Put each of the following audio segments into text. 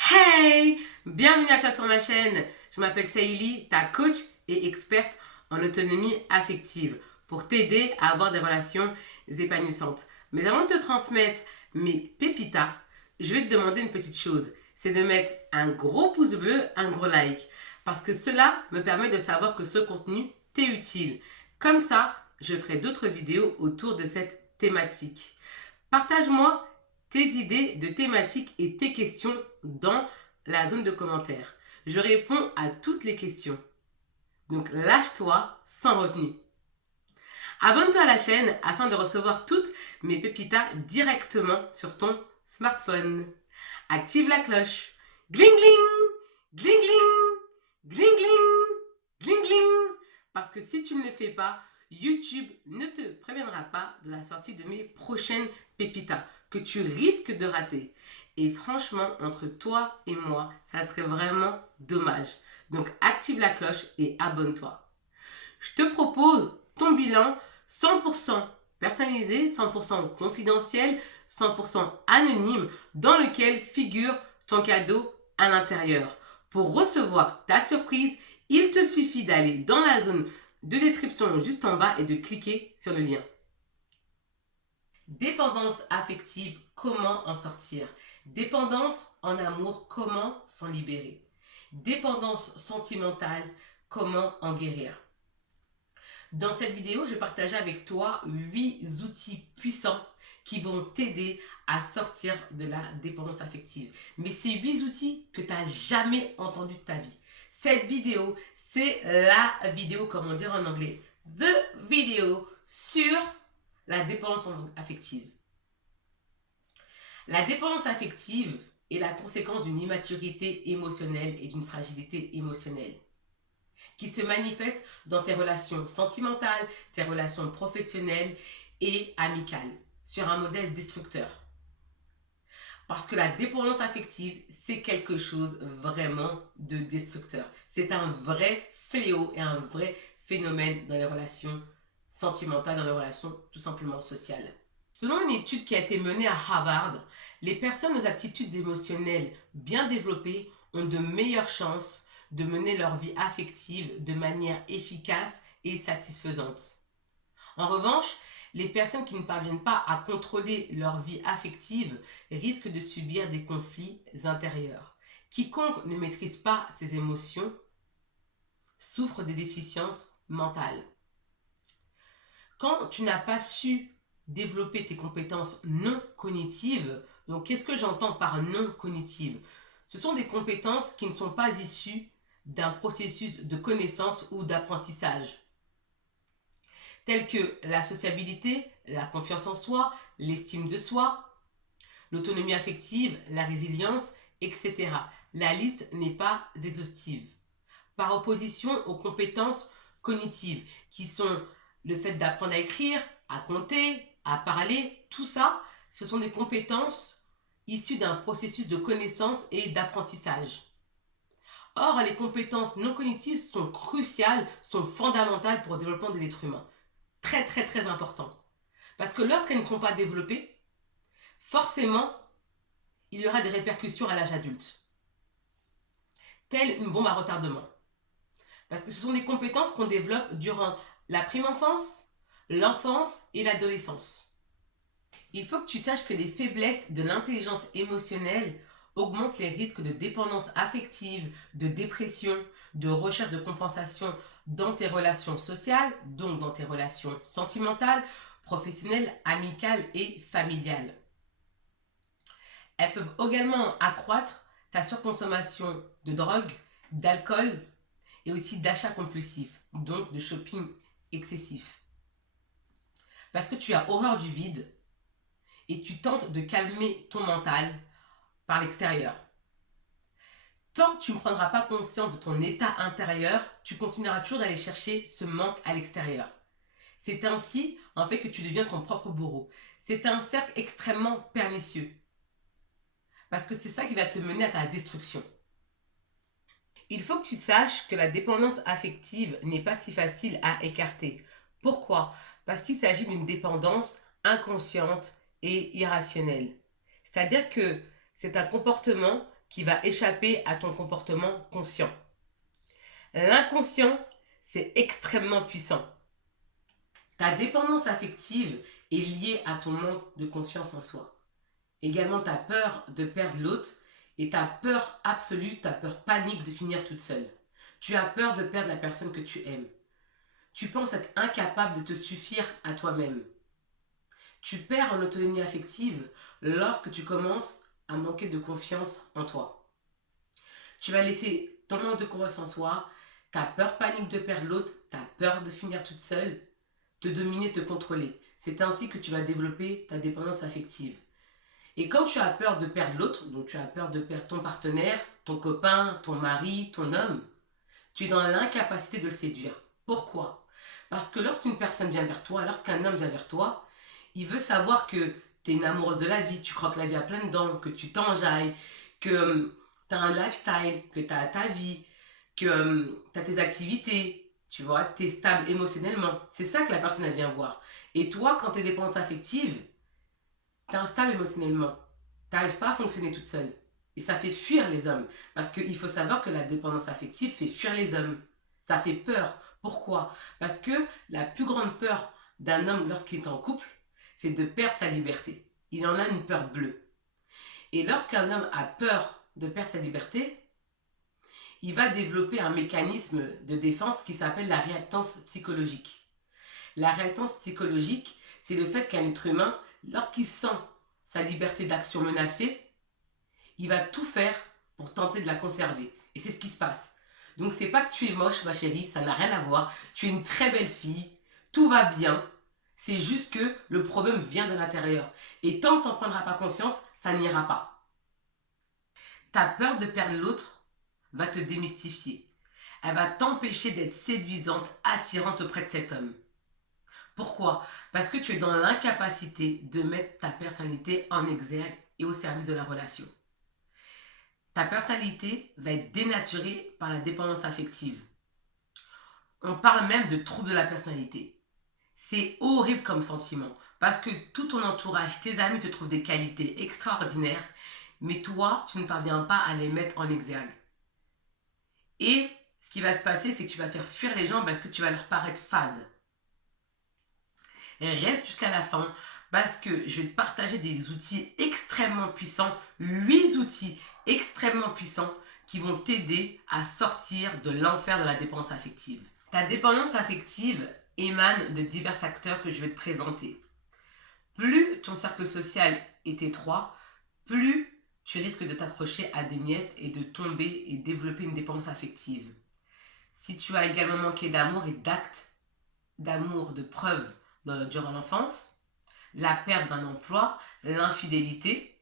Hey! Bienvenue à toi sur ma chaîne. Je m'appelle Saïli, ta coach et experte en autonomie affective pour t'aider à avoir des relations épanouissantes. Mais avant de te transmettre mes pépitas, je vais te demander une petite chose. C'est de mettre un gros pouce bleu, un gros like. Parce que cela me permet de savoir que ce contenu t'est utile. Comme ça, je ferai d'autres vidéos autour de cette thématique. Partage-moi tes idées de thématiques et tes questions dans la zone de commentaires. Je réponds à toutes les questions. Donc lâche-toi sans retenue. Abonne-toi à la chaîne afin de recevoir toutes mes pépitas directement sur ton smartphone. Active la cloche. Gling gling, gling gling, gling gling, gling gling. Parce que si tu ne le fais pas, YouTube ne te préviendra pas de la sortie de mes prochaines pépitas que tu risques de rater. Et franchement, entre toi et moi, ça serait vraiment dommage. Donc active la cloche et abonne-toi. Je te propose ton bilan 100% personnalisé, 100% confidentiel, 100% anonyme, dans lequel figure ton cadeau à l'intérieur. Pour recevoir ta surprise, il te suffit d'aller dans la zone de description juste en bas et de cliquer sur le lien. Dépendance affective, comment en sortir? Dépendance en amour, comment s'en libérer? Dépendance sentimentale, comment en guérir? Dans cette vidéo, je vais partager avec toi 8 outils puissants qui vont t'aider à sortir de la dépendance affective. Mais c'est 8 outils que tu n'as jamais entendus de ta vie. Cette vidéo, c'est la vidéo, comme on dit en anglais, the video sur la dépendance affective. La dépendance affective est la conséquence d'une immaturité émotionnelle et d'une fragilité émotionnelle qui se manifeste dans tes relations sentimentales, tes relations professionnelles et amicales, sur un modèle destructeur. Parce que la dépendance affective, c'est quelque chose vraiment de destructeur. C'est un vrai fléau et un vrai phénomène dans les relations sentimentales, dans les relations tout simplement sociales. Selon une étude qui a été menée à Harvard, les personnes aux aptitudes émotionnelles bien développées ont de meilleures chances de mener leur vie affective de manière efficace et satisfaisante. En revanche, les personnes qui ne parviennent pas à contrôler leur vie affective risquent de subir des conflits intérieurs. Quiconque ne maîtrise pas ses émotions souffre des déficiences mentales. Quand tu n'as pas su développer tes compétences non cognitives, donc qu'est-ce que j'entends par non cognitives? Ce sont des compétences qui ne sont pas issues d'un processus de connaissance ou d'apprentissage, tels que la sociabilité, la confiance en soi, l'estime de soi, l'autonomie affective, la résilience, etc. La liste n'est pas exhaustive. Par opposition aux compétences cognitives, qui sont le fait d'apprendre à écrire, à compter, à parler, tout ça, ce sont des compétences issues d'un processus de connaissance et d'apprentissage. Or, les compétences non cognitives sont cruciales, sont fondamentales pour le développement de l'être humain. Très, très, très important. Parce que lorsqu'elles ne sont pas développées, forcément, il y aura des répercussions à l'âge adulte. Telle une bombe à retardement. Parce que ce sont des compétences qu'on développe durant la prime enfance, l'enfance et l'adolescence. Il faut que tu saches que les faiblesses de l'intelligence émotionnelle augmentent les risques de dépendance affective, de dépression, de recherche de compensation dans tes relations sociales, donc dans tes relations sentimentales, professionnelles, amicales et familiales. Elles peuvent également accroître ta surconsommation de drogue, d'alcool et aussi d'achats compulsifs, donc de shopping excessif. Parce que tu as horreur du vide et tu tentes de calmer ton mental par l'extérieur. Tant que tu ne prendras pas conscience de ton état intérieur, tu continueras toujours d'aller chercher ce manque à l'extérieur. C'est ainsi, en fait, que tu deviens ton propre bourreau. C'est un cercle extrêmement pernicieux. Parce que c'est ça qui va te mener à ta destruction. Il faut que tu saches que la dépendance affective n'est pas si facile à écarter. Pourquoi? Parce qu'il s'agit d'une dépendance inconsciente et irrationnelle. C'est-à-dire que c'est un comportement qui va échapper à ton comportement conscient. L'inconscient, c'est extrêmement puissant. Ta dépendance affective est liée à ton manque de confiance en soi. Également ta peur de perdre l'autre et ta peur absolue, ta peur panique de finir toute seule. Tu as peur de perdre la personne que tu aimes. Tu penses être incapable de te suffire à toi-même. Tu perds en autonomie affective lorsque tu commences à manquer de confiance en toi. Tu vas laisser ton manque de confiance en soi, ta peur panique de perdre l'autre, ta peur de finir toute seule, te dominer, te contrôler. C'est ainsi que tu vas développer ta dépendance affective. Et quand tu as peur de perdre l'autre, donc tu as peur de perdre ton partenaire, ton copain, ton mari, ton homme, tu es dans l'incapacité de le séduire. Pourquoi? Parce que lorsqu'une personne vient vers toi, lorsqu'un homme vient vers toi, il veut savoir que tu es une amoureuse de la vie, tu crois que la vie a plein de dents, que tu t'enjailles, que tu as un lifestyle, que tu as ta vie, que tu as tes activités, tu vois, tu es stable émotionnellement. C'est ça que la personne elle vient voir. Et toi, quand tu es dépendante affective, tu es instable émotionnellement. Tu n'arrives pas à fonctionner toute seule. Et ça fait fuir les hommes. Parce qu'il faut savoir que la dépendance affective fait fuir les hommes. Ça fait peur. Pourquoi? Parce que la plus grande peur d'un homme lorsqu'il est en couple, c'est de perdre sa liberté. Il en a une peur bleue. Et lorsqu'un homme a peur de perdre sa liberté, il va développer un mécanisme de défense qui s'appelle la réactance psychologique. La réactance psychologique, c'est le fait qu'un être humain, lorsqu'il sent sa liberté d'action menacée, il va tout faire pour tenter de la conserver. Et c'est ce qui se passe. Donc c'est pas que tu es moche, ma chérie, ça n'a rien à voir. Tu es une très belle fille, tout va bien. C'est juste que le problème vient de l'intérieur. Et tant que tu n'en prendras pas conscience, ça n'ira pas. Ta peur de perdre l'autre va te démystifier. Elle va t'empêcher d'être séduisante, attirante auprès de cet homme. Pourquoi? Parce que tu es dans l'incapacité de mettre ta personnalité en exergue et au service de la relation. Ta personnalité va être dénaturée par la dépendance affective. On parle même de trouble de la personnalité. C'est horrible comme sentiment parce que tout ton entourage, tes amis te trouvent des qualités extraordinaires, mais toi, tu ne parviens pas à les mettre en exergue. Et ce qui va se passer, c'est que tu vas faire fuir les gens parce que tu vas leur paraître fade. Et reste jusqu'à la fin parce que je vais te partager des outils extrêmement puissants, 8 outils extrêmement puissants qui vont t'aider à sortir de l'enfer de la dépendance affective. Ta dépendance affective émane de divers facteurs que je vais te présenter. Plus ton cercle social est étroit, plus tu risques de t'accrocher à des miettes et de tomber et développer une dépendance affective. Si tu as également manqué d'amour et d'actes d'amour, de preuves durant l'enfance, la perte d'un emploi, l'infidélité,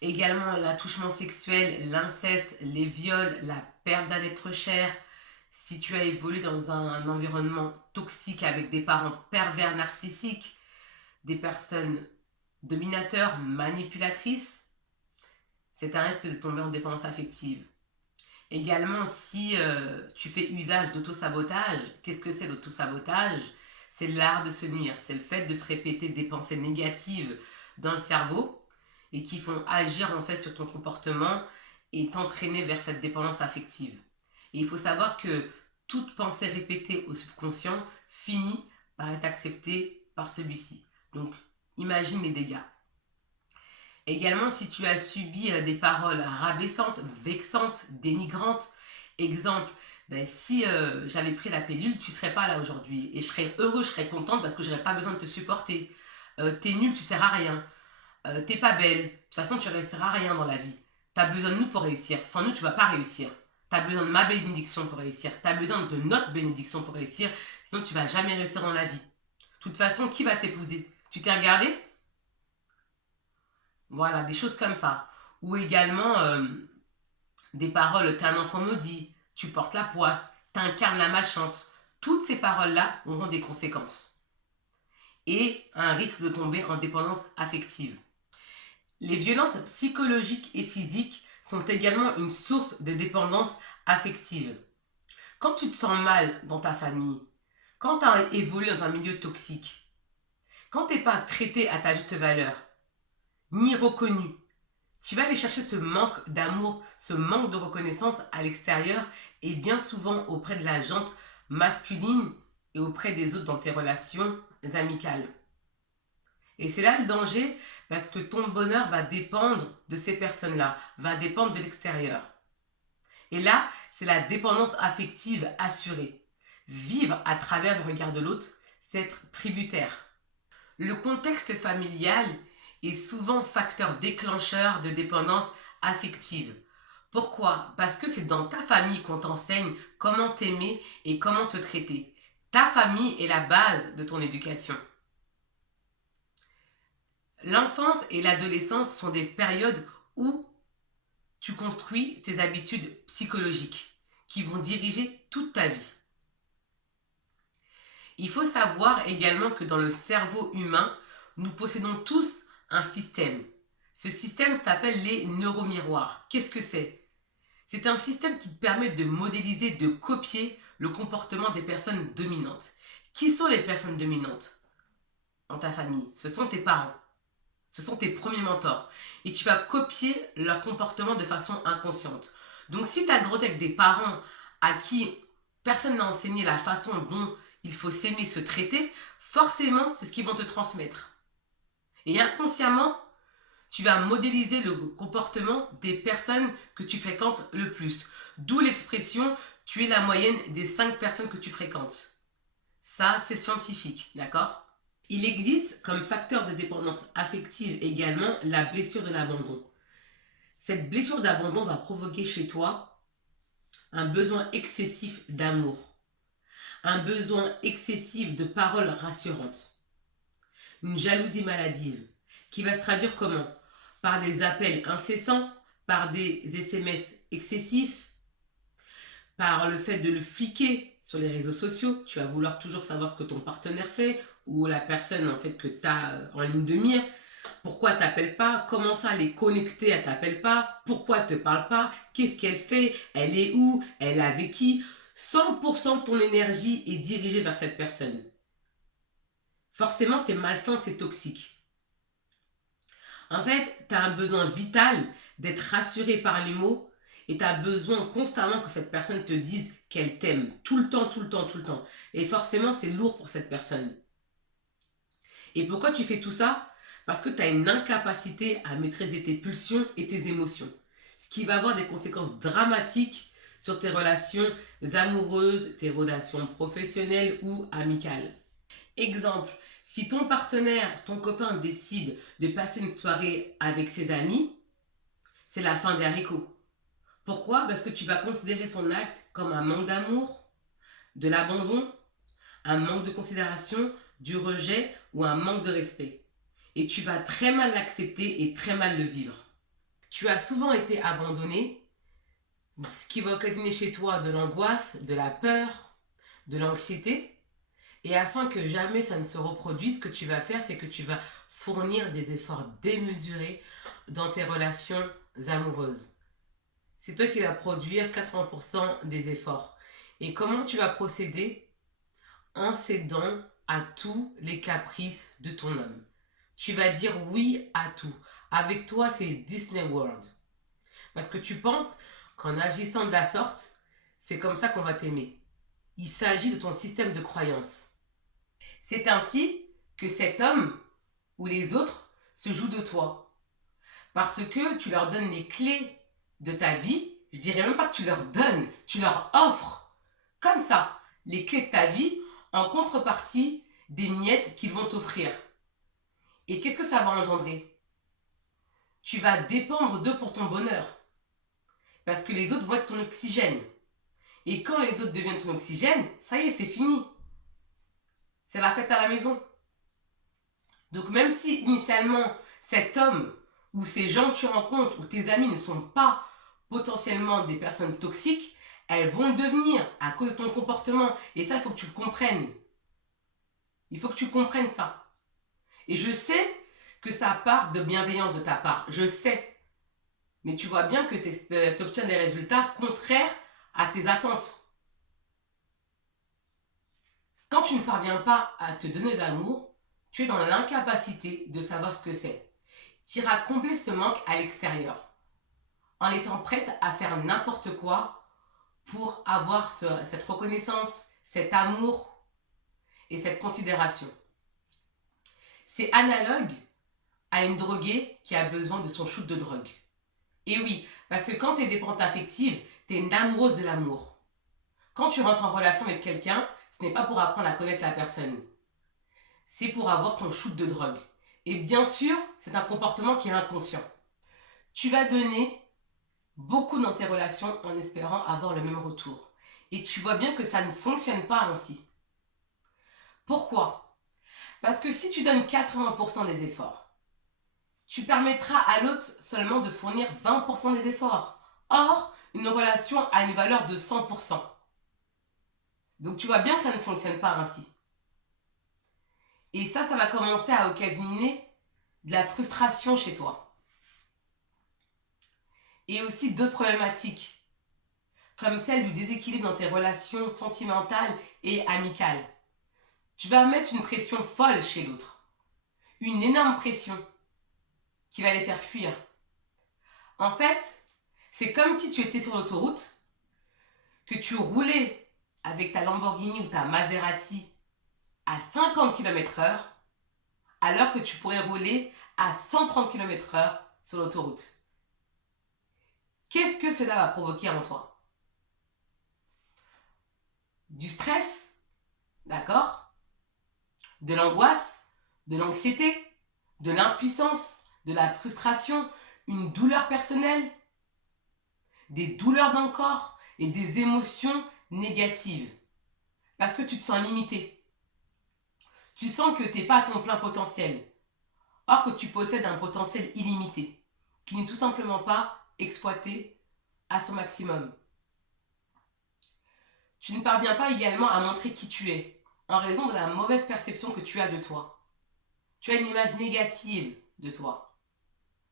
également l'attouchement sexuel, l'inceste, les viols, la perte d'un être cher, si tu as évolué dans un environnement toxique avec des parents pervers narcissiques, des personnes dominateurs, manipulatrices, c'est un risque de tomber en dépendance affective. Également, si tu fais usage d'autosabotage, qu'est-ce que c'est l'autosabotage? C'est l'art de se nuire, c'est le fait de se répéter des pensées négatives dans le cerveau et qui font agir en fait sur ton comportement et t'entraîner vers cette dépendance affective. Et il faut savoir que toute pensée répétée au subconscient finit par être acceptée par celui-ci. Donc, imagine les dégâts. Également, si tu as subi des paroles rabaissantes, vexantes, dénigrantes, exemple, si j'avais pris la pilule, tu ne serais pas là aujourd'hui. Et je serais heureux, je serais contente parce que je n'aurais pas besoin de te supporter. T'es nul, tu ne sers à rien. T'es pas belle. De toute façon, tu ne réussiras à rien dans la vie. Tu as besoin de nous pour réussir. Sans nous, tu ne vas pas réussir. Tu as besoin de ma bénédiction pour réussir. Tu as besoin de notre bénédiction pour réussir. Sinon, tu ne vas jamais réussir dans la vie. De toute façon, qui va t'épouser? Tu t'es regardé? Voilà, des choses comme ça. Ou également des paroles, t'es un enfant maudit, tu portes la poisse, t'incarnes la malchance. Toutes ces paroles-là auront des conséquences. Et un risque de tomber en dépendance affective. Les violences psychologiques et physiques sont également une source de dépendance affective. Quand tu te sens mal dans ta famille, quand tu as évolué dans un milieu toxique, quand tu n'es pas traité à ta juste valeur, ni reconnu, Tu vas aller chercher ce manque d'amour, ce manque de reconnaissance à l'extérieur et bien souvent auprès de la jante masculine et auprès des autres dans tes relations amicales. Et c'est là le danger parce que ton bonheur va dépendre de ces personnes-là, va dépendre de l'extérieur. Et là, c'est la dépendance affective assurée. Vivre à travers le regard de l'autre, c'est être tributaire. Le contexte familial est souvent facteur déclencheur de dépendance affective. Pourquoi? Parce que c'est dans ta famille qu'on t'enseigne comment t'aimer et comment te traiter. Ta famille est la base de ton éducation. L'enfance et l'adolescence sont des périodes où tu construis tes habitudes psychologiques qui vont diriger toute ta vie. Il faut savoir également que dans le cerveau humain, nous possédons tous un système. Ce système s'appelle les neuromiroirs. Qu'est-ce que c'est? C'est un système qui te permet de modéliser, de copier le comportement des personnes dominantes. Qui sont les personnes dominantes dans ta famille? Ce sont tes parents. Ce sont tes premiers mentors. Et tu vas copier leur comportement de façon inconsciente. Donc si tu as grandi avec des parents à qui personne n'a enseigné la façon dont il faut s'aimer, se traiter, forcément, c'est ce qu'ils vont te transmettre. Et inconsciemment, tu vas modéliser le comportement des personnes que tu fréquentes le plus. D'où l'expression « tu es la moyenne des 5 personnes que tu fréquentes ». Ça, c'est scientifique, d'accord? Il existe comme facteur de dépendance affective également la blessure de l'abandon. Cette blessure d'abandon va provoquer chez toi un besoin excessif d'amour, un besoin excessif de paroles rassurantes, une jalousie maladive qui va se traduire comment? Par des appels incessants, par des SMS excessifs, par le fait de le fliquer sur les réseaux sociaux. Tu vas vouloir toujours savoir ce que ton partenaire fait ou la personne en fait que tu as en ligne de mire. Pourquoi elle t'appelle pas? Comment ça, elle est connectée, elle t'appelle pas? Pourquoi elle te parle pas? Qu'est-ce qu'elle fait? Elle est où? Elle est avec qui? 100% de ton énergie est dirigée vers cette personne. Forcément, c'est malsain, c'est toxique. En fait, tu as un besoin vital d'être rassuré par les mots et tu as besoin constamment que cette personne te dise qu'elle t'aime. Tout le temps, tout le temps, tout le temps. Et forcément, c'est lourd pour cette personne. Et pourquoi tu fais tout ça? Parce que tu as une incapacité à maîtriser tes pulsions et tes émotions. Ce qui va avoir des conséquences dramatiques sur tes relations amoureuses, tes relations professionnelles ou amicales. Exemple, si ton partenaire, ton copain décide de passer une soirée avec ses amis, c'est la fin des haricots. Pourquoi? Parce que tu vas considérer son acte comme un manque d'amour, de l'abandon, un manque de considération, du rejet ou un manque de respect. Et tu vas très mal l'accepter et très mal le vivre. Tu as souvent été abandonné, ce qui va occasionner chez toi de l'angoisse, de la peur, de l'anxiété. Et afin que jamais ça ne se reproduise, ce que tu vas faire, c'est que tu vas fournir des efforts démesurés dans tes relations amoureuses. C'est toi qui vas produire 80% des efforts. Et comment tu vas procéder? En cédant à tous les caprices de ton homme. Tu vas dire oui à tout. Avec toi, c'est Disney World. Parce que tu penses qu'en agissant de la sorte, c'est comme ça qu'on va t'aimer. Il s'agit de ton système de croyance. C'est ainsi que cet homme ou les autres se jouent de toi. Parce que tu leur donnes les clés de ta vie. Je dirais même pas que tu leur donnes, tu leur offres comme ça les clés de ta vie en contrepartie des miettes qu'ils vont t'offrir. Et qu'est-ce que ça va engendrer? Tu vas dépendre d'eux pour ton bonheur. Parce que les autres vont être ton oxygène. Et quand les autres deviennent ton oxygène, ça y est, c'est fini. C'est la fête à la maison. Donc même si initialement cet homme ou ces gens que tu rencontres ou tes amis ne sont pas potentiellement des personnes toxiques, elles vont le devenir à cause de ton comportement. Et ça, il faut que tu le comprennes. Il faut que tu comprennes ça. Et je sais que ça part de bienveillance de ta part. Je sais. Mais tu vois bien que tu obtiens des résultats contraires à tes attentes. Quand tu ne parviens pas à te donner d'amour, tu es dans l'incapacité de savoir ce que c'est. tu iras combler ce manque à l'extérieur, en étant prête à faire n'importe quoi pour avoir cette reconnaissance, cet amour et cette considération. C'est analogue à une droguée qui a besoin de son shoot de drogue. Et oui, parce que quand tu es dépendante affective, tu es une amoureuse de l'amour. Quand tu rentres en relation avec quelqu'un, ce n'est pas pour apprendre à connaître la personne. C'est pour avoir ton shoot de drogue. Et bien sûr, c'est un comportement qui est inconscient. Tu vas donner beaucoup dans tes relations en espérant avoir le même retour. Et tu vois bien que ça ne fonctionne pas ainsi. Pourquoi ? Parce que si tu donnes 80% des efforts, tu permettras à l'autre seulement de fournir 20% des efforts. Or, une relation a une valeur de 100%. Donc tu vois bien que ça ne fonctionne pas ainsi. Et ça va commencer à occasionner de la frustration chez toi. Et aussi d'autres problématiques, comme celle du déséquilibre dans tes relations sentimentales et amicales. Tu vas mettre une pression folle chez l'autre. Une énorme pression qui va les faire fuir. En fait, c'est comme si tu étais sur l'autoroute, que tu roulais avec ta Lamborghini ou ta Maserati à 50 km/h, alors que tu pourrais rouler à 130 km/h sur l'autoroute. Qu'est-ce que cela va provoquer en toi ? Du stress, d'accord ? De l'angoisse, de l'anxiété, de l'impuissance, de la frustration, une douleur personnelle, des douleurs dans le corps et des émotions négatives. Parce que tu te sens limité. Tu sens que tu n'es pas à ton plein potentiel. Or que tu possèdes un potentiel illimité, qui n'est tout simplement pas exploité à son maximum. Tu ne parviens pas également à montrer qui tu es, en raison de la mauvaise perception que tu as de toi. Tu as une image négative de toi.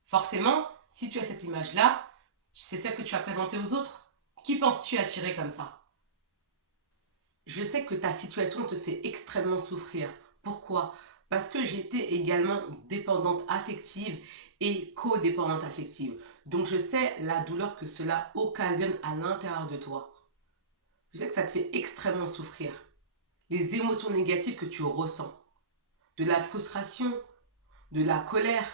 Forcément, si tu as cette image-là, c'est celle que tu as présentée aux autres. Qui penses-tu attirer comme ça ? Je sais que ta situation te fait extrêmement souffrir. Pourquoi ? Parce que j'étais également dépendante affective et codépendante affective. Donc je sais la douleur que cela occasionne à l'intérieur de toi. Je sais que ça te fait extrêmement souffrir. Les émotions négatives que tu ressens. De la frustration, de la colère,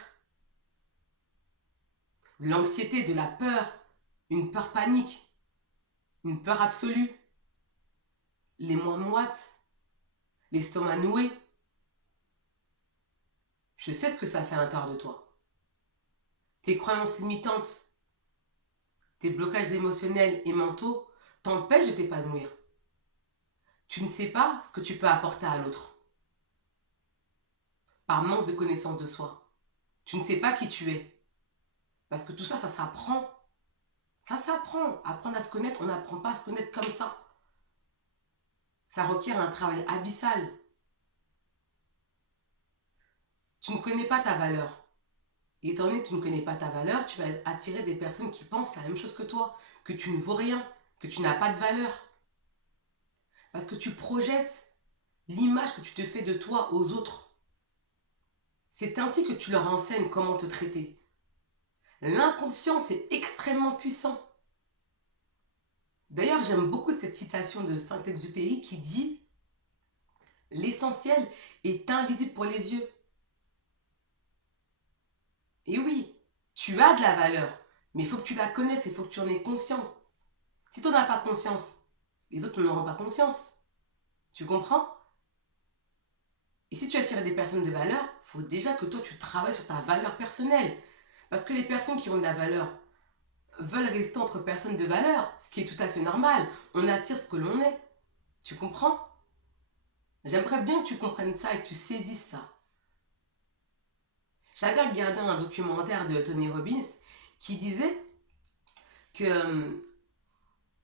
de l'anxiété, de la peur, une peur panique, une peur absolue, les mains moites, l'estomac noué. Je sais ce que ça fait à l'intérieur de toi. Tes croyances limitantes, tes blocages émotionnels et mentaux t'empêchent de t'épanouir. Tu ne sais pas ce que tu peux apporter à l'autre. Par manque de connaissance de soi. Tu ne sais pas qui tu es. Parce que tout ça, ça s'apprend. Ça s'apprend. Apprendre à se connaître, on n'apprend pas à se connaître comme ça. Ça requiert un travail abyssal. Tu ne connais pas ta valeur. Et étant donné que tu ne connais pas ta valeur, tu vas attirer des personnes qui pensent la même chose que toi, que tu ne vaux rien, que tu n'as pas de valeur. Parce que tu projettes l'image que tu te fais de toi aux autres. C'est ainsi que tu leur enseignes comment te traiter. L'inconscient, c'est extrêmement puissant. D'ailleurs, j'aime beaucoup cette citation de Saint-Exupéry qui dit « L'essentiel est invisible pour les yeux ». Et oui, tu as de la valeur, mais il faut que tu la connaisses, il faut que tu en aies conscience. Si tu n'en as pas conscience, les autres n'en auront pas conscience. Tu comprends ? Et si tu attires des personnes de valeur, il faut déjà que toi tu travailles sur ta valeur personnelle. Parce que les personnes qui ont de la valeur veulent rester entre personnes de valeur, ce qui est tout à fait normal. On attire ce que l'on est. Tu comprends ? J'aimerais bien que tu comprennes ça et que tu saisisses ça. J'avais regardé un documentaire de Tony Robbins qui disait que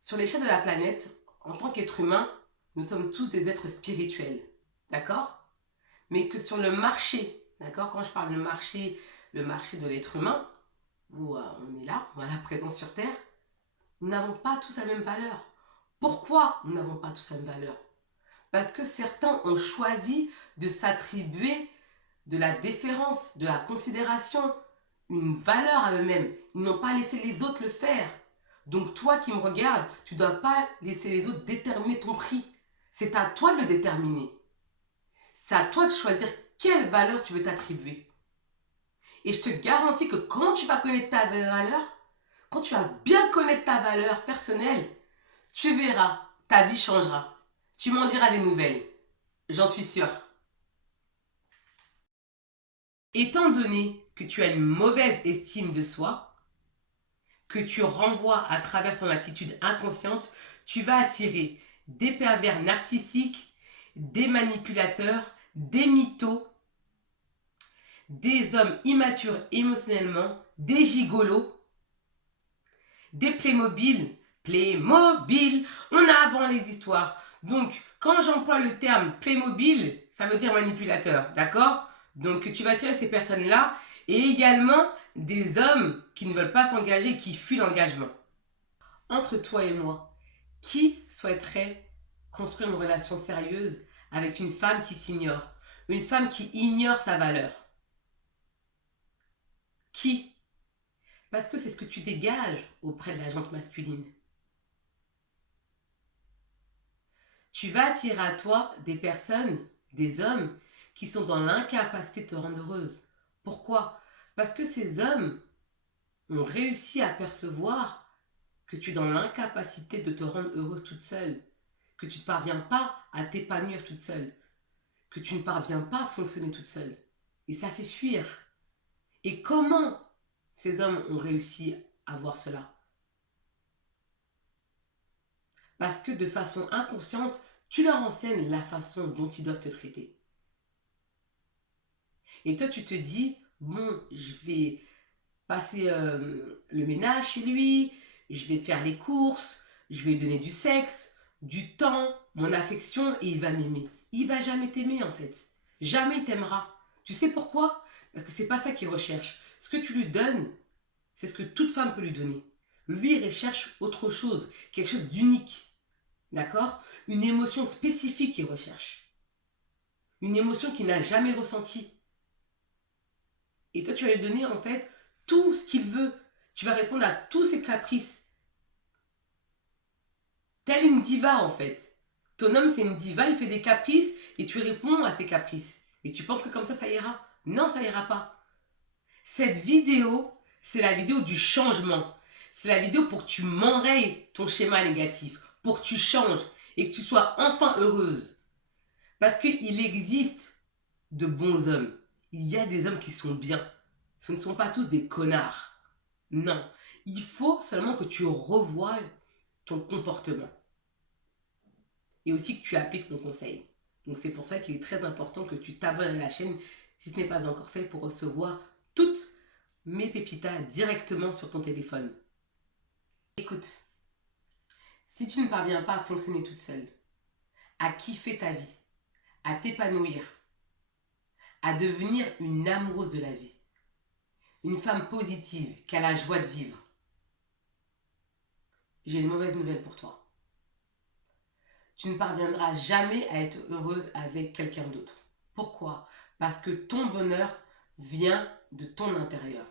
sur l'échelle de la planète, en tant qu'être humain, nous sommes tous des êtres spirituels. D'accord ? Mais que sur le marché, d'accord ? Quand je parle de marché, le marché de l'être humain, où on est là, on a la présence sur Terre, nous n'avons pas tous la même valeur. Pourquoi nous n'avons pas tous la même valeur ? Parce que certains ont choisi de s'attribuer de la déférence, de la considération, une valeur à eux-mêmes. Ils n'ont pas laissé les autres le faire. Donc toi qui me regardes, tu ne dois pas laisser les autres déterminer ton prix. C'est à toi de le déterminer. C'est à toi de choisir quelle valeur tu veux t'attribuer. Et je te garantis que quand tu vas connaître ta valeur, quand tu vas bien connaître ta valeur personnelle, tu verras, ta vie changera. Tu m'en diras des nouvelles. J'en suis sûre. Étant donné que tu as une mauvaise estime de soi, que tu renvoies à travers ton attitude inconsciente, tu vas attirer des pervers narcissiques, des manipulateurs, des mythos, des hommes immatures émotionnellement, des gigolos, des Playmobil. Playmobil, on a avant les histoires. Donc, quand j'emploie le terme Playmobil, ça veut dire manipulateur, d'accord? Donc, tu vas attirer ces personnes-là et également des hommes qui ne veulent pas s'engager et qui fuient l'engagement. Entre toi et moi, qui souhaiterait construire une relation sérieuse avec une femme qui s'ignore, une femme qui ignore sa valeur? Qui? Parce que c'est ce que tu dégages auprès de la gente masculine. Tu vas attirer à toi des personnes, des hommes, qui sont dans l'incapacité de te rendre heureuse. Pourquoi? Parce que ces hommes ont réussi à percevoir que tu es dans l'incapacité de te rendre heureuse toute seule, que tu ne parviens pas à t'épanouir toute seule, que tu ne parviens pas à fonctionner toute seule. Et ça fait fuir. Et comment ces hommes ont réussi à voir cela? Parce que de façon inconsciente, tu leur enseignes la façon dont ils doivent te traiter. Et toi, tu te dis, bon, je vais passer le ménage chez lui, je vais faire les courses, je vais lui donner du sexe, du temps, mon affection, et il va m'aimer. Il va jamais t'aimer en fait. Jamais il t'aimera. Tu sais pourquoi? Parce que c'est pas ça qu'il recherche. Ce que tu lui donnes, c'est ce que toute femme peut lui donner. Lui, il recherche autre chose, quelque chose d'unique. D'accord? Une émotion spécifique qu'il recherche. Une émotion qu'il n'a jamais ressentie. Et toi, tu vas lui donner en fait tout ce qu'il veut. Tu vas répondre à tous ses caprices. Telle une diva en fait. Ton homme, c'est une diva, il fait des caprices et tu réponds à ses caprices. Et tu penses que comme ça ira? Non, ça ira pas. Cette vidéo, c'est la vidéo du changement. C'est la vidéo pour que tu m'enrayes ton schéma négatif, pour que tu changes et que tu sois enfin heureuse. Parce qu'il existe de bons hommes. Il y a des hommes qui sont bien. Ce ne sont pas tous des connards. Non. Il faut seulement que tu revoies ton comportement. Et aussi que tu appliques mon conseil. Donc c'est pour ça qu'il est très important que tu t'abonnes à la chaîne si ce n'est pas encore fait pour recevoir toutes mes pépitas directement sur ton téléphone. Écoute, si tu ne parviens pas à fonctionner toute seule, à kiffer ta vie, à t'épanouir, à devenir une amoureuse de la vie, une femme positive qui a la joie de vivre, j'ai une mauvaise nouvelle pour toi. Tu ne parviendras jamais à être heureuse avec quelqu'un d'autre. Pourquoi? Parce que ton bonheur vient de ton intérieur.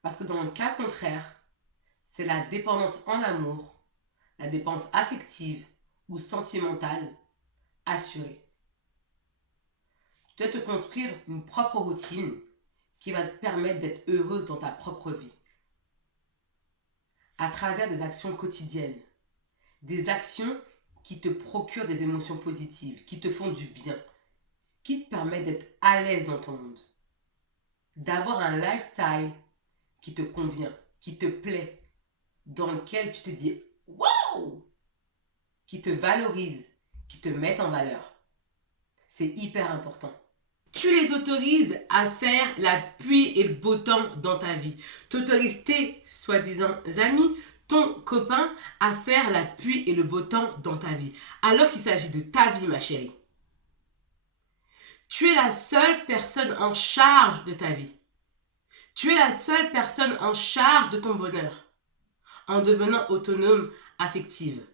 Parce que dans le cas contraire, c'est la dépendance en amour, la dépendance affective ou sentimentale assurée. Tu dois te construire une propre routine qui va te permettre d'être heureuse dans ta propre vie. À travers des actions quotidiennes. Des actions qui te procurent des émotions positives, qui te font du bien, qui te permettent d'être à l'aise dans ton monde. D'avoir un lifestyle qui te convient, qui te plaît, dans lequel tu te dis « wow !» qui te valorise, qui te met en valeur. C'est hyper important. Tu les autorises à faire la pluie et le beau temps dans ta vie. Tu autorises tes soi-disant amis, ton copain à faire la pluie et le beau temps dans ta vie. Alors qu'il s'agit de ta vie, ma chérie. Tu es la seule personne en charge de ta vie. Tu es la seule personne en charge de ton bonheur. En devenant autonome affective.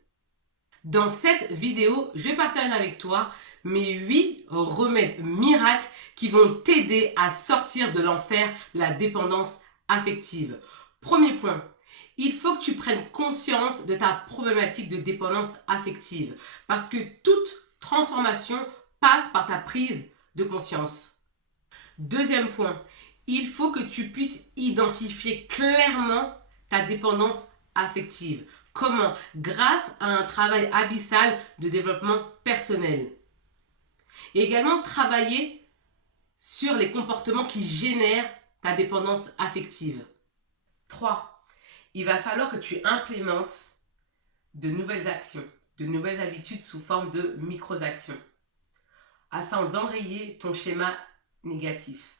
Dans cette vidéo, je vais partager avec toi mes 8 remèdes miracles qui vont t'aider à sortir de l'enfer de la dépendance affective. Premier point, il faut que tu prennes conscience de ta problématique de dépendance affective parce que toute transformation passe par ta prise de conscience. Deuxième point, il faut que tu puisses identifier clairement ta dépendance affective. Comment? Grâce à un travail abyssal de développement personnel. Et également travailler sur les comportements qui génèrent ta dépendance affective. 3. Il va falloir que tu implémentes de nouvelles actions, de nouvelles habitudes sous forme de micro-actions afin d'enrayer ton schéma négatif.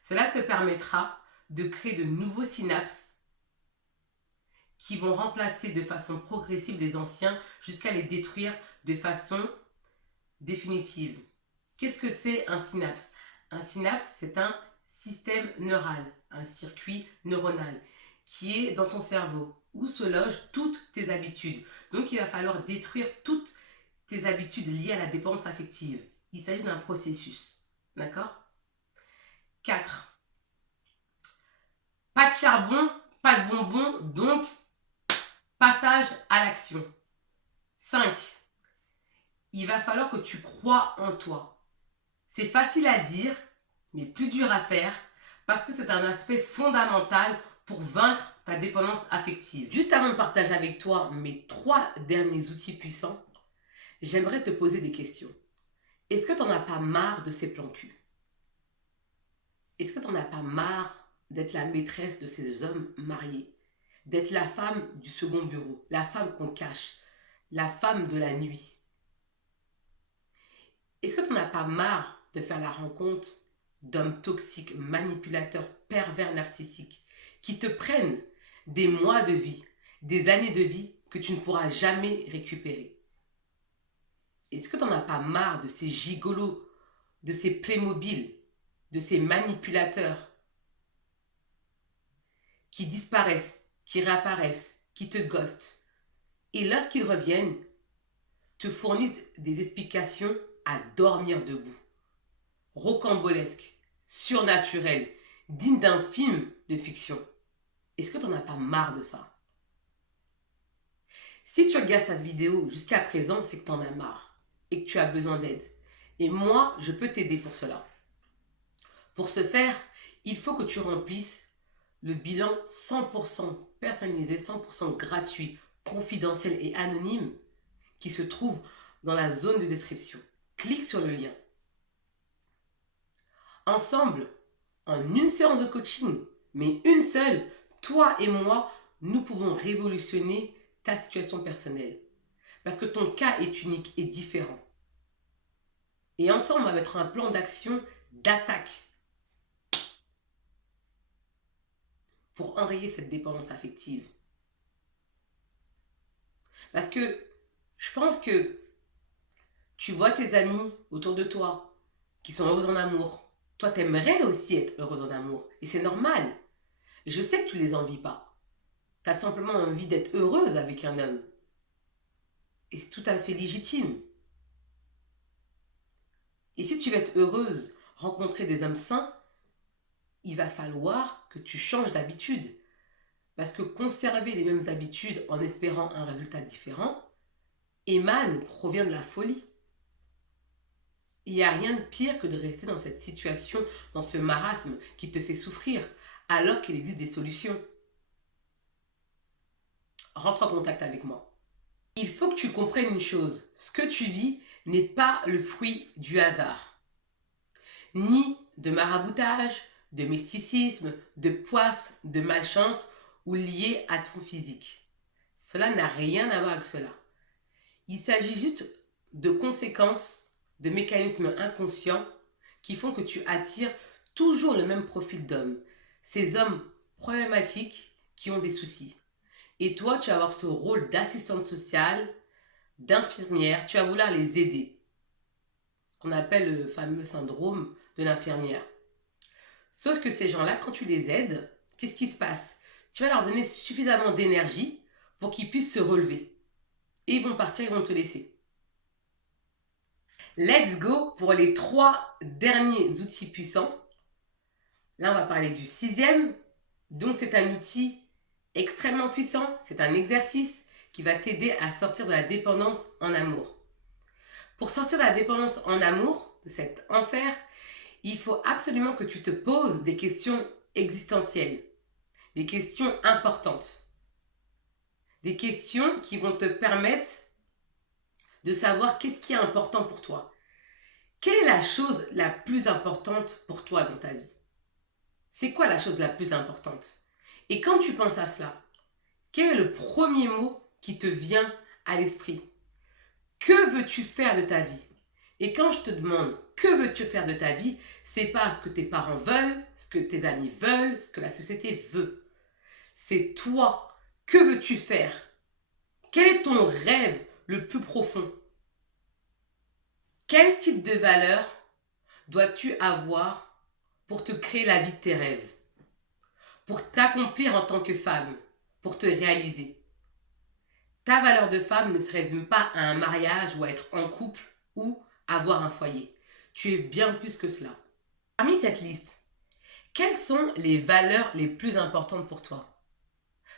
Cela te permettra de créer de nouveaux synapses qui vont remplacer de façon progressive les anciens jusqu'à les détruire de façon définitive. Qu'est-ce que c'est un synapse? Un synapse, c'est un système neural, un circuit neuronal qui est dans ton cerveau où se logent toutes tes habitudes. Donc il va falloir détruire toutes tes habitudes liées à la dépendance affective. Il s'agit d'un processus. D'accord? 4. Pas de charbon, pas de bonbons, donc passage à l'action. 5. Il va falloir que tu crois en toi. C'est facile à dire, mais plus dur à faire parce que c'est un aspect fondamental pour vaincre ta dépendance affective. Juste avant de partager avec toi mes 3 derniers outils puissants, j'aimerais te poser des questions. Est-ce que tu n'en as pas marre de ces plans cul? Est-ce que tu n'en as pas marre d'être la maîtresse de ces hommes mariés? D'être la femme du second bureau, la femme qu'on cache, la femme de la nuit? Est-ce que tu n'en as pas marre de faire la rencontre d'hommes toxiques, manipulateurs, pervers, narcissiques, qui te prennent des mois de vie, des années de vie que tu ne pourras jamais récupérer? Est-ce que tu n'en as pas marre de ces gigolos, de ces Playmobil, de ces manipulateurs qui disparaissent, qui réapparaissent, qui te ghostent et lorsqu'ils reviennent, te fournissent des explications à dormir debout, rocambolesques, surnaturelles, dignes d'un film de fiction? Est-ce que tu n'en as pas marre de ça? Si tu regardes cette vidéo jusqu'à présent, c'est que tu en as marre et que tu as besoin d'aide. Et moi, je peux t'aider pour cela. Pour ce faire, il faut que tu remplisses le bilan 100% personnalisé, 100% gratuit, confidentiel et anonyme qui se trouve dans la zone de description. Clique sur le lien. Ensemble, en une séance de coaching, mais une seule, toi et moi, nous pouvons révolutionner ta situation personnelle. Parce que ton cas est unique et différent. Et ensemble, on va mettre un plan d'action, d'attaque pour enrayer cette dépendance affective. Parce que je pense que tu vois tes amis autour de toi qui sont heureux en amour. Toi, t'aimerais aussi être heureuse en amour. Et c'est normal. Et je sais que tu ne les envies pas. Tu as simplement envie d'être heureuse avec un homme. Et c'est tout à fait légitime. Et si tu veux être heureuse, rencontrer des hommes sains, il va falloir que tu changes d'habitude. Parce que conserver les mêmes habitudes en espérant un résultat différent provient de la folie. Il n'y a rien de pire que de rester dans cette situation, dans ce marasme qui te fait souffrir, alors qu'il existe des solutions. Rentre en contact avec moi. Il faut que tu comprennes une chose. Ce que tu vis n'est pas le fruit du hasard, ni de maraboutage, de mysticisme, de poisse, de malchance ou lié à ton physique. Cela n'a rien à voir avec cela. Il s'agit juste de conséquences, de mécanismes inconscients qui font que tu attires toujours le même profil d'hommes. Ces hommes problématiques qui ont des soucis. Et toi, tu vas avoir ce rôle d'assistante sociale, d'infirmière, tu vas vouloir les aider. Ce qu'on appelle le fameux syndrome de l'infirmière. Sauf que ces gens-là, quand tu les aides, qu'est-ce qui se passe? Tu vas leur donner suffisamment d'énergie pour qu'ils puissent se relever. Et ils vont partir, ils vont te laisser. Let's go pour les 3 derniers outils puissants. Là, on va parler du 6e. Donc, c'est un outil extrêmement puissant. C'est un exercice qui va t'aider à sortir de la dépendance en amour. Pour sortir de la dépendance en amour, de cet enfer, il faut absolument que tu te poses des questions existentielles, des questions importantes, des questions qui vont te permettre de savoir qu'est-ce qui est important pour toi. Quelle est la chose la plus importante pour toi dans ta vie? C'est quoi la chose la plus importante? Et quand tu penses à cela, quel est le premier mot qui te vient à l'esprit? Que veux-tu faire de ta vie? Et quand je te demande que veux-tu faire de ta vie, c'est pas ce que tes parents veulent, ce que tes amis veulent, ce que la société veut. C'est toi. Que veux-tu faire? Quel est ton rêve le plus profond? Quel type de valeur dois-tu avoir pour te créer la vie de tes rêves? Pour t'accomplir en tant que femme, pour te réaliser? Ta valeur de femme ne se résume pas à un mariage ou à être en couple ou avoir un foyer. Tu es bien plus que cela. Parmi cette liste, quelles sont les valeurs les plus importantes pour toi?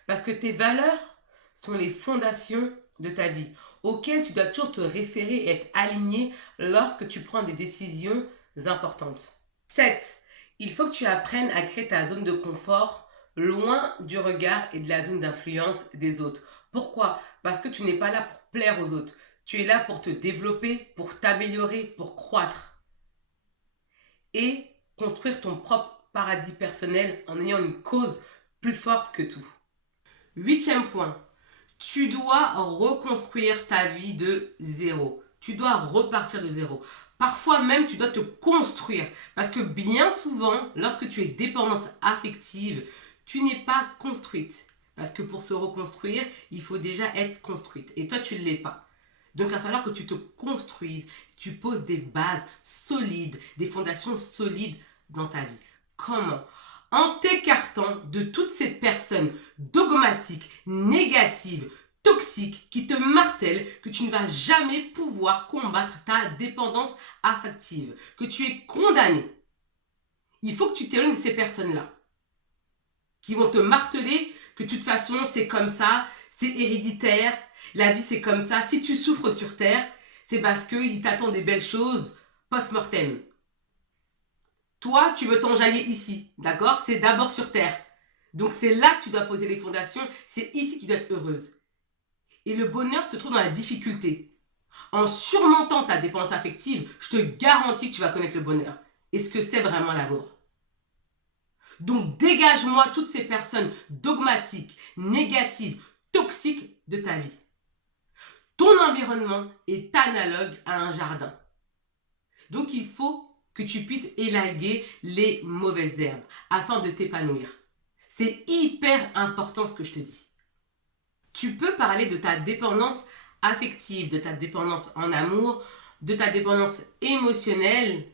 Parce que tes valeurs sont les fondations de ta vie, auxquelles tu dois toujours te référer et être aligné lorsque tu prends des décisions importantes. 7. Il faut que tu apprennes à créer ta zone de confort loin du regard et de la zone d'influence des autres. Pourquoi? Parce que tu n'es pas là pour plaire aux autres. Tu es là pour te développer, pour t'améliorer, pour croître. Et construire ton propre paradis personnel en ayant une cause plus forte que tout. 8e point. Tu dois reconstruire ta vie de zéro. Tu dois repartir de zéro. Parfois même, tu dois te construire. Parce que bien souvent, lorsque tu es dépendance affective, tu n'es pas construite. Parce que pour se reconstruire, il faut déjà être construite. Et toi, tu ne l'es pas. Donc, il va falloir que tu te construises, tu poses des bases solides, des fondations solides dans ta vie. Comment? En t'écartant de toutes ces personnes dogmatiques, négatives, toxiques, qui te martèlent, que tu ne vas jamais pouvoir combattre ta dépendance affective, que tu es condamné. Il faut que tu t'éloignes de ces personnes-là, qui vont te marteler que de toute façon, c'est comme ça, c'est héréditaire, la vie c'est comme ça. Si tu souffres sur Terre, c'est parce qu'il t'attend des belles choses post-mortem. Toi, tu veux t'enjailler ici, d'accord? C'est d'abord sur Terre. Donc c'est là que tu dois poser les fondations, c'est ici que tu dois être heureuse. Et le bonheur se trouve dans la difficulté. En surmontant ta dépendance affective, je te garantis que tu vas connaître le bonheur. Et ce que c'est vraiment l'amour. Donc dégage-moi toutes ces personnes dogmatiques, négatives, toxiques de ta vie. Ton environnement est analogue à un jardin. Donc il faut que tu puisses élaguer les mauvaises herbes afin de t'épanouir. C'est hyper important ce que je te dis. Tu peux parler de ta dépendance affective, de ta dépendance en amour, de ta dépendance émotionnelle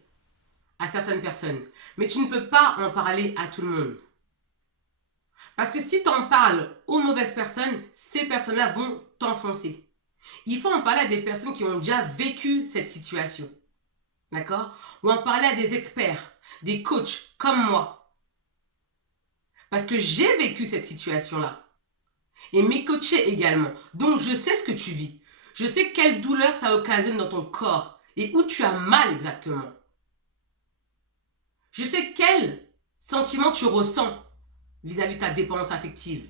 à certaines personnes. Mais tu ne peux pas en parler à tout le monde. Parce que si tu en parles aux mauvaises personnes, ces personnes-là vont t'enfoncer. Il faut en parler à des personnes qui ont déjà vécu cette situation. D'accord? Ou en parler à des experts, des coachs comme moi. Parce que j'ai vécu cette situation-là. Et mes coachés également. Donc je sais ce que tu vis. Je sais quelle douleur ça occasionne dans ton corps. Et où tu as mal exactement. Je sais quel sentiment tu ressens vis-à-vis de ta dépendance affective.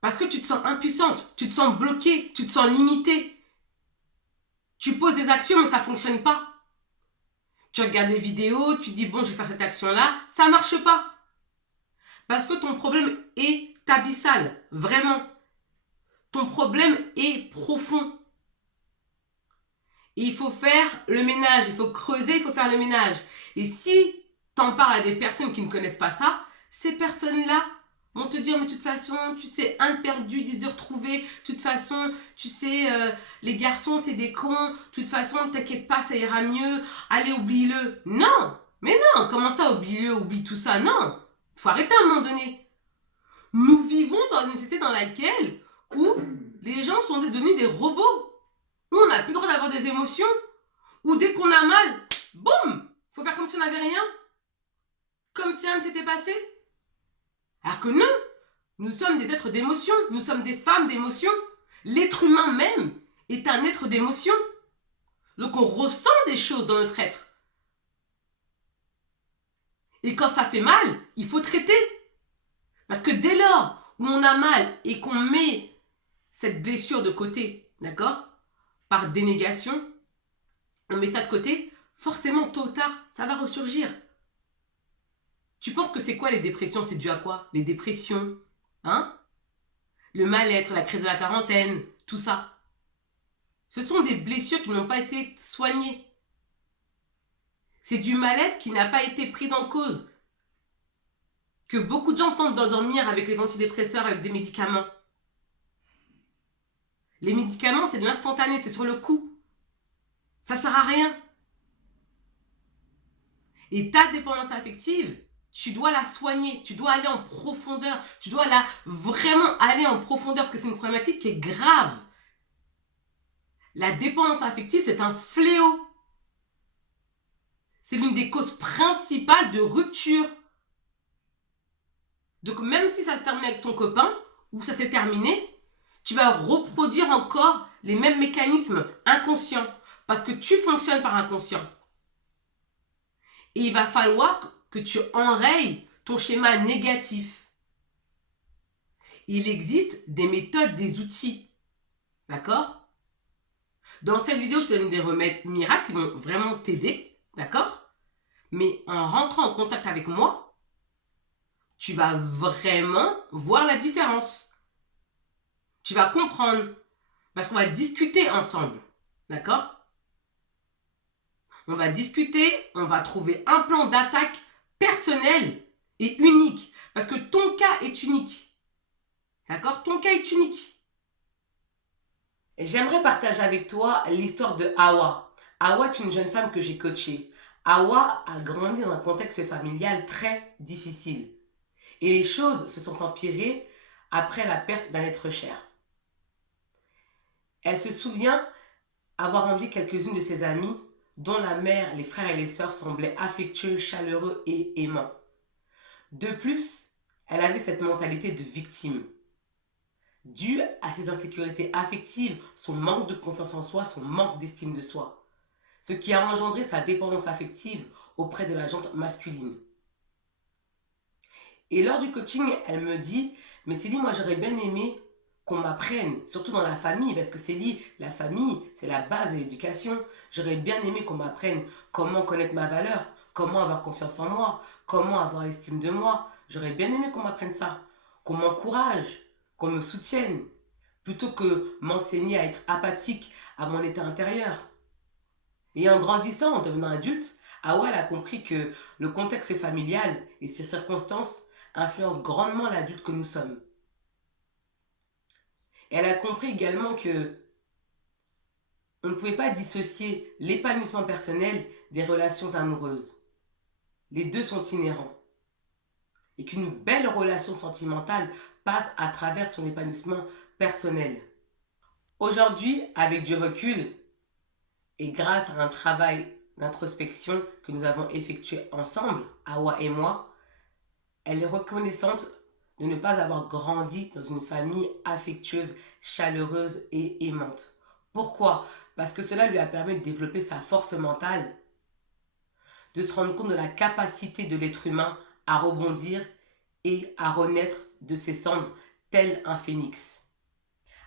Parce que tu te sens impuissante, tu te sens bloquée, tu te sens limitée. Tu poses des actions mais ça ne fonctionne pas. Tu regardes des vidéos, tu dis bon je vais faire cette action-là, ça ne marche pas. Parce que ton problème est abyssal, vraiment. Ton problème est profond. Et il faut faire le ménage, il faut creuser, il faut faire le ménage. Et si tu en parles à des personnes qui ne connaissent pas ça, ces personnes-là vont te dire, mais de toute façon, tu sais, un de perdu, 10 de retrouvé. De toute façon, tu sais, les garçons, c'est des cons. De toute façon, t'inquiète pas, ça ira mieux. Allez, oublie-le. Non, mais non, comment ça, oublie-le, oublie tout ça? Non, il faut arrêter à un moment donné. Nous vivons dans une société dans laquelle où les gens sont devenus des robots. où on n'a plus le droit d'avoir des émotions, où dès qu'on a mal, boum, faut faire comme si on n'avait rien, comme si rien ne s'était passé. Alors que non, nous sommes des êtres d'émotion, nous sommes des femmes d'émotion. L'être humain même est un être d'émotion. Donc on ressent des choses dans notre être. Et quand ça fait mal, il faut traiter. Parce que dès lors où on a mal et qu'on met cette blessure de côté, d'accord, par dénégation, on met ça de côté, forcément, tôt ou tard, ça va ressurgir. Tu penses que c'est quoi les dépressions? C'est dû à quoi? Les dépressions, hein? Le mal-être, la crise de la quarantaine, tout ça. Ce sont des blessures qui n'ont pas été soignées. C'est du mal-être qui n'a pas été pris en cause. Que beaucoup de gens tentent d'endormir avec les antidépresseurs, avec des médicaments. Les médicaments, c'est de l'instantané, c'est sur le coup. Ça sert à rien. Et ta dépendance affective, tu dois la soigner, tu dois aller en profondeur, tu dois vraiment aller en profondeur parce que c'est une problématique qui est grave. La dépendance affective, c'est un fléau. C'est l'une des causes principales de rupture. Donc même si ça se termine avec ton copain, ou ça s'est terminé, tu vas reproduire encore les mêmes mécanismes inconscients, parce que tu fonctionnes par inconscient. Et il va falloir que tu enrayes ton schéma négatif. Il existe des méthodes, des outils. D'accord? Dans cette vidéo, je te donne des remèdes miracles qui vont vraiment t'aider. D'accord? Mais en rentrant en contact avec moi, tu vas vraiment voir la différence. Tu vas comprendre. Parce qu'on va discuter ensemble. D'accord? On va discuter, on va trouver un plan d'attaque personnel et unique. Parce que ton cas est unique. D'accord? Ton cas est unique. J'aimerais partager avec toi l'histoire de Hawa. Hawa est une jeune femme que j'ai coachée. Hawa a grandi dans un contexte familial très difficile. Et les choses se sont empirées après la perte d'un être cher. Elle se souvient avoir envié quelques-unes de ses amies dont la mère, les frères et les sœurs semblaient affectueux, chaleureux et aimants. De plus, elle avait cette mentalité de victime. Due à ses insécurités affectives, son manque de confiance en soi, son manque d'estime de soi. Ce qui a engendré sa dépendance affective auprès de la jante masculine. Et lors du coaching, elle me dit, mais Céline, moi j'aurais bien aimé qu'on m'apprenne, surtout dans la famille, parce que Céline, la famille, c'est la base de l'éducation. J'aurais bien aimé qu'on m'apprenne comment connaître ma valeur, comment avoir confiance en moi, comment avoir estime de moi. J'aurais bien aimé qu'on m'apprenne ça, qu'on m'encourage, qu'on me soutienne, plutôt que m'enseigner à être apathique à mon état intérieur. Et en grandissant, en devenant adulte, Hawa a compris que le contexte familial et ses circonstances influencent grandement l'adulte que nous sommes. Et elle a compris également que on ne pouvait pas dissocier l'épanouissement personnel des relations amoureuses. Les deux sont inhérents. Et qu'une belle relation sentimentale passe à travers son épanouissement personnel. Aujourd'hui, avec du recul, et grâce à un travail d'introspection que nous avons effectué ensemble, Hawa et moi, elle est reconnaissante de ne pas avoir grandi dans une famille affectueuse, chaleureuse et aimante. Pourquoi? Parce que cela lui a permis de développer sa force mentale, de se rendre compte de la capacité de l'être humain à rebondir et à renaître de ses cendres, tel un phénix.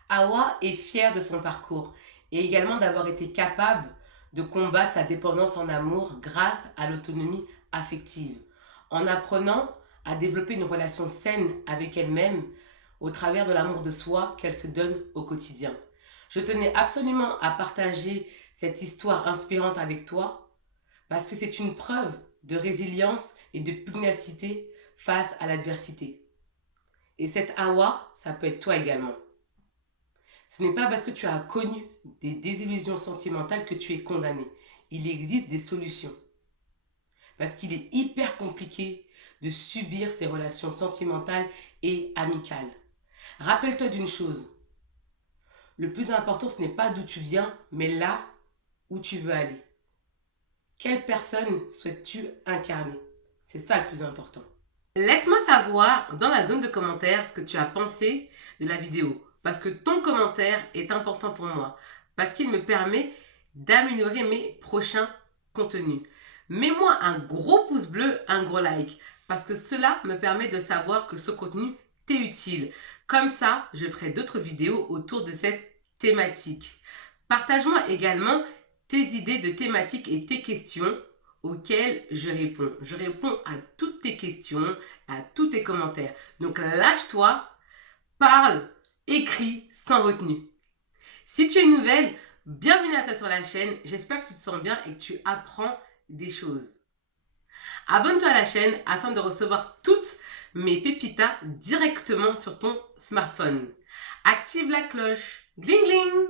Hawa est fière de son parcours et également d'avoir été capable de combattre sa dépendance en amour grâce à l'autonomie affective, en apprenant à développer une relation saine avec elle-même au travers de l'amour de soi qu'elle se donne au quotidien. Je tenais absolument à partager cette histoire inspirante avec toi parce que c'est une preuve de résilience et de pugnacité face à l'adversité. Et cette Hawa, ça peut être toi également. Ce n'est pas parce que tu as connu des désillusions sentimentales que tu es condamné. Il existe des solutions. Parce qu'il est hyper compliqué de subir ces relations sentimentales et amicales. Rappelle-toi d'une chose. le plus important, ce n'est pas d'où tu viens, mais là où tu veux aller. Quelle personne souhaites-tu incarner? C'est ça le plus important. Laisse-moi savoir dans la zone de commentaires ce que tu as pensé de la vidéo. Parce que ton commentaire est important pour moi. Parce qu'il me permet d'améliorer mes prochains contenus. Mets-moi un gros pouce bleu, un gros like. Parce que cela me permet de savoir que ce contenu t'est utile. Comme ça, je ferai d'autres vidéos autour de cette thématique. Partage-moi également tes idées de thématiques et tes questions auxquelles je réponds. Je réponds à toutes tes questions, à tous tes commentaires. Donc lâche-toi, parle, écris sans retenue. Si tu es nouvelle, bienvenue à toi sur la chaîne. J'espère que tu te sens bien et que tu apprends des choses. Abonne-toi à la chaîne afin de recevoir toutes mes pépitas directement sur ton smartphone. Active la cloche. Gling gling,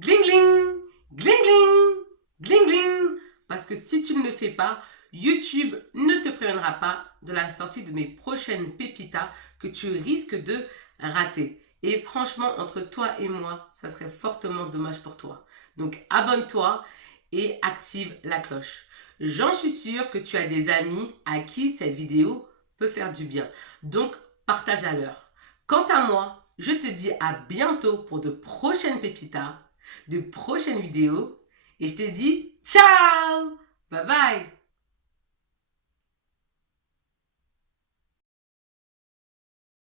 gling gling, gling gling, gling gling. Parce que si tu ne le fais pas, YouTube ne te préviendra pas de la sortie de mes prochaines pépitas que tu risques de rater. Et franchement, entre toi et moi, ça serait fortement dommage pour toi. Donc abonne-toi et active la cloche. J'en suis sûre que tu as des amis à qui cette vidéo peut faire du bien. Donc partage-la-leur. Quant à moi, je te dis à bientôt pour de prochaines pépitas, de prochaines vidéos. Et je te dis ciao! Bye bye!